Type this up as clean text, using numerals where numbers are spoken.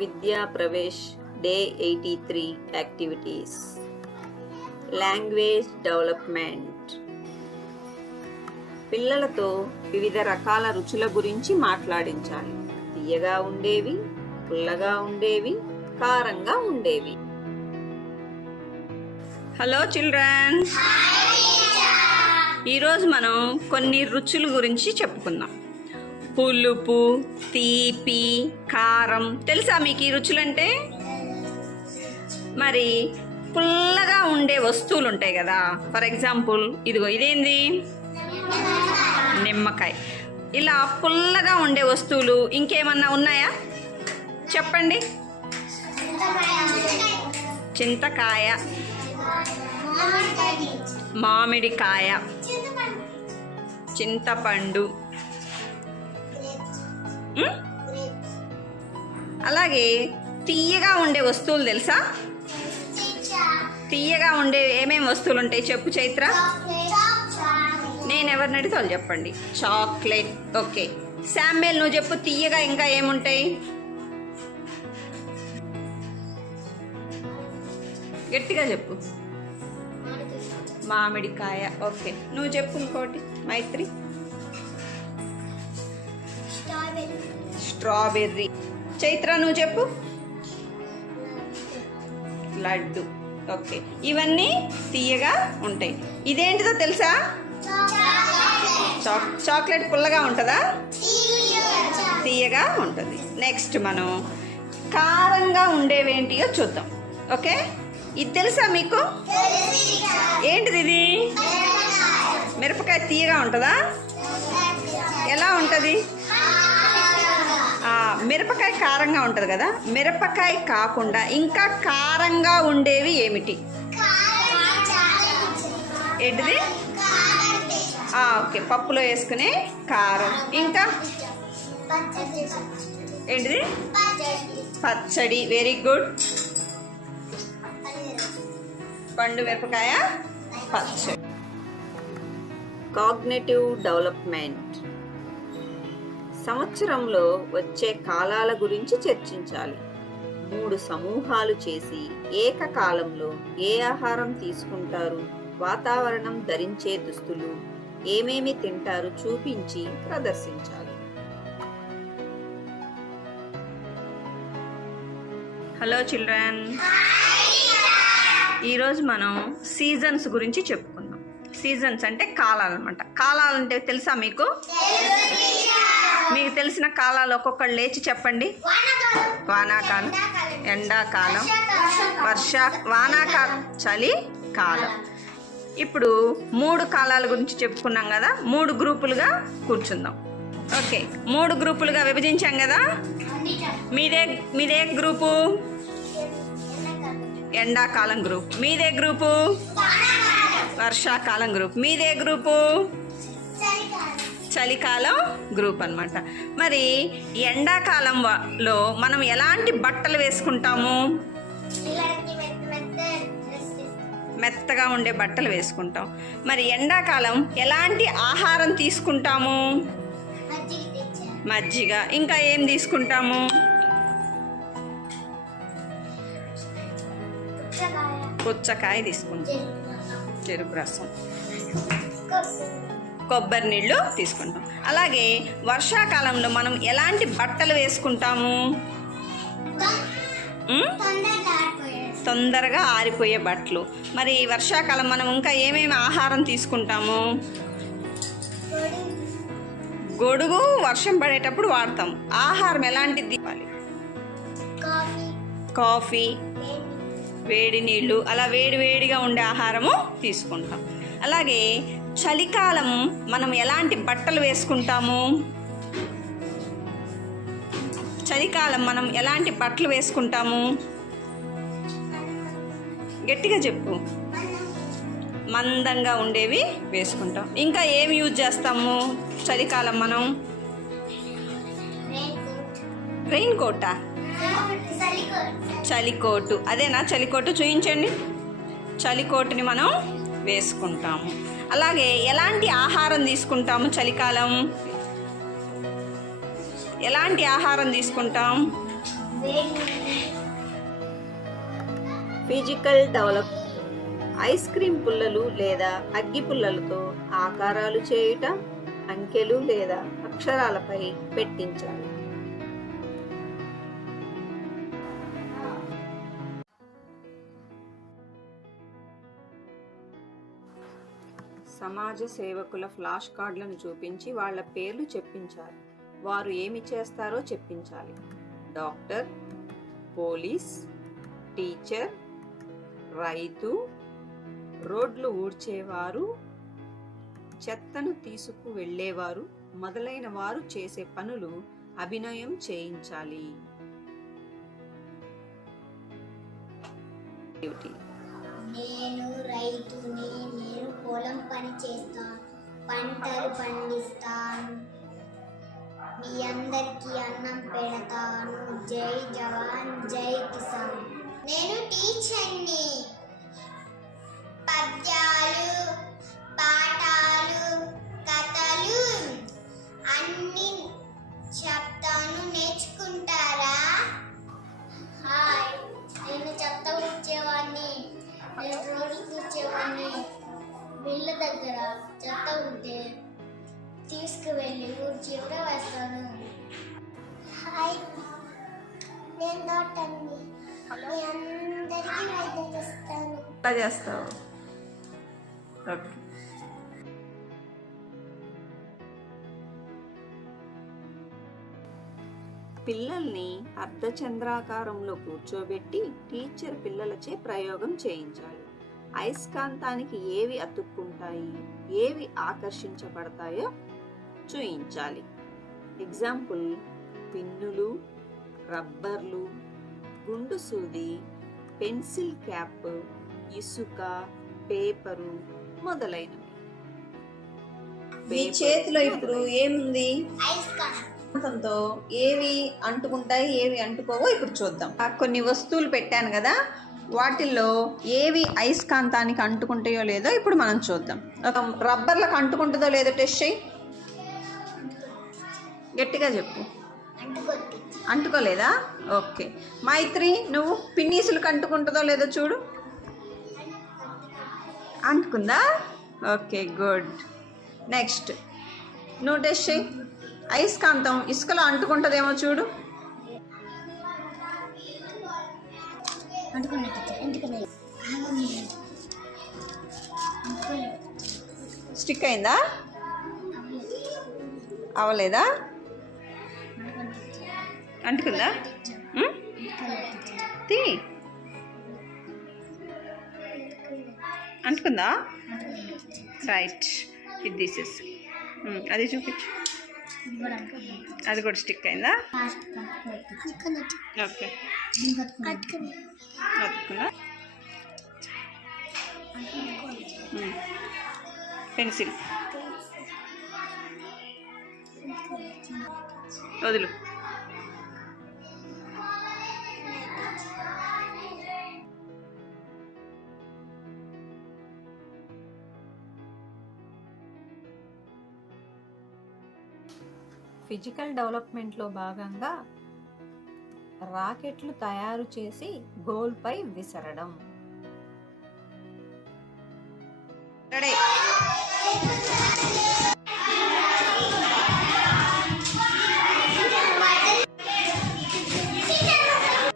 విద్యా Pravesh day 83 activities. Language development. పిల్లలతో వివిధ రకాల రుచుల గురించి మాట్లాడించాలి. తీయగా ఉండేవి, పుల్లగా ఉండేవి, కారంగా ఉండేవి. హలో చిల్డ్రన్, ఈరోజు మనం కొన్ని రుచుల గురించి చెప్పుకుందాం. పులుపు, తీపి, కారం. తెలుసా మీకు ఈ రుచులంటే? మరి పుల్లగా ఉండే వస్తువులు ఉంటాయి కదా. ఫర్ ఎగ్జాంపుల్ ఇదిగో, ఇదేంది? నిమ్మకాయ. ఇలా పుల్లగా ఉండే వస్తువులు ఇంకేమన్నా ఉన్నాయా? చెప్పండి. చింతకాయ, మామిడికాయ, చింతపండు. అలాగే తీయగా ఉండే వస్తువులు తెలుసా? తీయగా ఉండే ఏమేమి వస్తువులు ఉంటాయి చెప్పు చైత్ర. నేను ఎవరిని అడిగితే వాళ్ళు చెప్పండి. చాక్లెట్. ఓకే, శాంబేల్ నువ్వు చెప్పు, తీయగా ఇంకా ఏముంటాయి? గట్టిగా చెప్పు. మామిడికాయ. ఓకే, నువ్వు చెప్పు ఇంకోటి. మైత్రి. స్ట్రాబెర్రీ. చైత్ర నువ్వు చెప్పు. లడ్డు. ఓకే, ఇవన్నీ తీయగా ఉంటాయి. ఇదేంటిదో తెలుసా? చాక్లెట్ పుల్లగా ఉంటుందా? తీయగా ఉంటుంది. నెక్స్ట్ మనం కారంగా ఉండేవేంటియో చూద్దాం. ఓకే, ఇది తెలుసా మీకు? ఏంటిది ఇది? మిరపకాయ తీయగా ఉంటుందా? ఎలా ఉంటుంది? మిరపకాయ కారంగా ఉంటుంది కదా. మిరపకాయ కాకుండా ఇంకా కారంగా ఉండేవి ఏమిటి? ఏంటిది? ఓకే, పప్పులో వేసుకునే కారం. ఇంకా ఏంటిది? పచ్చడి. Very good. పండు మిరపకాయ పచ్చడి. Cognitive development. సంవత్సరంలో వచ్చే కాలాల గురించి చర్చించాలి. 3 సమూహాలు చేసి ఏకకాలంలో ఏ ఆహారం తీసుకుంటారు, వాతావరణం, ధరించే దుస్తులు, ఏమేమి తింటారు చూపించి ప్రదర్శించాలి. హలో చిల్డ్రన్, ఈరోజు మనం సీజన్స్ గురించి చెప్పుకుందాం. సీజన్స్ అంటే కాలాలు అనమాట. కాలాలు అంటే తెలుసా మీకు? మీకు తెలిసిన కాలాలు ఒక్కొక్కళ్ళు లేచి చెప్పండి. వానాకాలం, ఎండాకాలం, వానాకాలం, చలి కాలం. ఇప్పుడు 3 కాలాల గురించి చెప్పుకున్నాం కదా. 3 గ్రూపులుగా కూర్చుందాం. ఓకే, 3 గ్రూపులుగా విభజించాం కదా. మీదే గ్రూపు? ఎండాకాలం గ్రూప్. మీదే గ్రూపు? వర్షాకాలం గ్రూప్. మీదే గ్రూపు? చలికాలం గ్రూప్ అన్నమాట. మరి ఎండాకాలంలో మనం ఎలాంటి బట్టలు వేసుకుంటాము? మెత్తగా ఉండే బట్టలు వేసుకుంటాం. మరి ఎండాకాలం ఎలాంటి ఆహారం తీసుకుంటాము? మజ్జిగ. ఇంకా ఏం తీసుకుంటాము? పుచ్చకాయ తీసుకుంటాం, చెరుకు రసం, కొబ్బరి నీళ్ళు తీసుకుంటాం. అలాగే వర్షాకాలంలో మనం ఎలాంటి బట్టలు వేసుకుంటాము? తొందరగా ఆరిపోయే బట్టలు. మరి వర్షాకాలం మనం ఇంకా ఏమేమి ఆహారం తీసుకుంటాము? గొడుగు వర్షం పడేటప్పుడు వాడతాం. ఆహారం ఎలాంటిది ఇవ్వాలి? కాఫీ, వేడి నీళ్ళు, అలా వేడివేడిగా ఉండే ఆహారము తీసుకుంటాం. అలాగే చలికాలం మనం ఎలాంటి బట్టలు వేసుకుంటాము? చలికాలం మనం ఎలాంటి బట్టలు వేసుకుంటాము? గట్టిగా చెప్పు. మందంగా ఉండేవి వేసుకుంటాం. ఇంకా ఏమి యూజ్ చేస్తాము చలికాలం మనం? రెయిన్ కోటా? చలికోటు. అదేనా చలికోటు? చూయించండి. చలికోటుని మనం వేసుకుంటాము. అలాగే ఎలాంటి ఆహారం తీసుకుంటాము చలికాలం? ఎలాంటి ఆహారం తీసుకుంటాం? ఫిజికల్ డెవలప్ ఐస్ క్రీమ్ పుల్లలు లేదా అగ్గి పుల్లలతో ఆకారాలు చేయుట, అంకెలు లేదా అక్షరాలపై పెట్టించాలి. సమాజ సేవకుల ఫ్లాష్ కార్డులను చూపించి వాళ్ళ పేర్లు చెప్పించాలి. వారు ఏమి చేస్తారో చెప్పించాలి. డాక్టర్, పోలీస్, టీచర్, రైతు, రోడ్లు ఊడ్చేవారు, చెత్తను తీసుకు వెళ్ళేవారు మొదలైన వారు చేసే పనులు అభినయం చేయించాలి. నేను రైతుని, నేను పొలం పని చేస్తాను, పంటలు పండిస్తాను, మీ అందరికీ అన్నం పెడతాను, జై జవాన్ జై కిసాన్. నేను టీచర్ని, పద్యాలు, పాఠాలు, కథలు అన్ని చెప్తాను, నేర్చుకుంటారా? హాయ్, నేను చెత్త ఊడ్చేవాడిని, నేను రోడ్లు కూర్చేవాడిని. బిళ్ళ దగ్గర చెత్త ఉంటే తీసుకువెళ్ళి ఊడ్చి వేస్తాను. హాయ్, నేను డాక్టర్ని, మీ అందరికీ వైద్యం చేస్తాను. ఎలా చేస్తావు? ఓకే. పిల్లల్ని అర్ధచంద్రాకారంలో కూర్చోబెట్టి టీచర్ పిల్లలచే ప్రయోగం చేయించాలి. అయస్కాంతానికి ఏవి అతుక్కుంటాయి, ఏవి ఆకర్షించబడతాయో చూయించాలి. ఎగ్జాంపుల్: పిన్నులు, రబ్బర్లు, గుండు సూది, పెన్సిల్ క్యాప్, ఇసుక, పేపరు మొదలైనవి. మీ చేతిలో ఇప్పుడు ఏముంది? అయస్కాంతంతో ఏవి అంటుకుంటాయి, ఏవి అంటుకోవో ఇప్పుడు చూద్దాం. కొన్ని వస్తువులు పెట్టాను కదా, వాటిల్లో ఏవి అయస్కాంతానికి అంటుకుంటాయో లేదో ఇప్పుడు మనం చూద్దాం. రబ్బర్లకు అంటుకుంటుందో లేదో టెస్ట్ చేయి. గట్టిగా చెప్పు. అంటుకోలేదా? ఓకే. మైత్రి, నువ్వు పిన్నీసులకు అంటుకుంటుందో లేదో చూడు. అంటుకుందా? Okay, good. నెక్స్ట్ నువ్వు టెస్ట్ చేయి. అయస్కాంతం ఇసుకలో అంటుకుంటుందేమో చూడు. స్టిక్ అయిందా? అవలేదా? అంటుకుందా? తీ. అంటుకుందా? రైట్. ఇది తీసేసి అది చూపించు. అది కూడా స్టిక్ అయిందా? ఓకే. అతుక్కుందా? పెన్సిల్ వదులు. ఫిజికల్ డెవలప్మెంట్లో భాగంగా రాకెట్లు తయారు చేసి గోల్పై విసరడం.